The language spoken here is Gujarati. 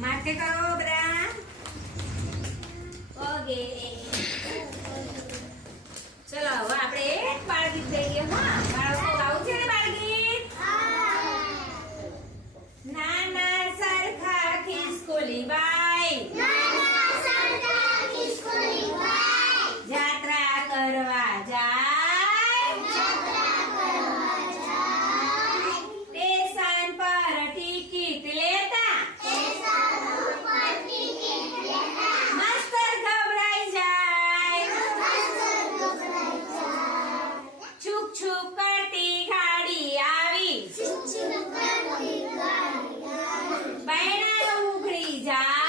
માથે કરો બધા ઓકે ચલો હવે આપણે બાળગીત જઈએ હા બાળકો ગાવું છે ને બાળગીત નાના સરખા ખિસકોલી બાઈ જાત્રા કરવા જાય સ્ટેશન પર ટિકિટ લેતા માસ્તર ગભરાઈ જાય છુક છુક કરતી ગાડી આવી બૈણા ઉઘડી જાય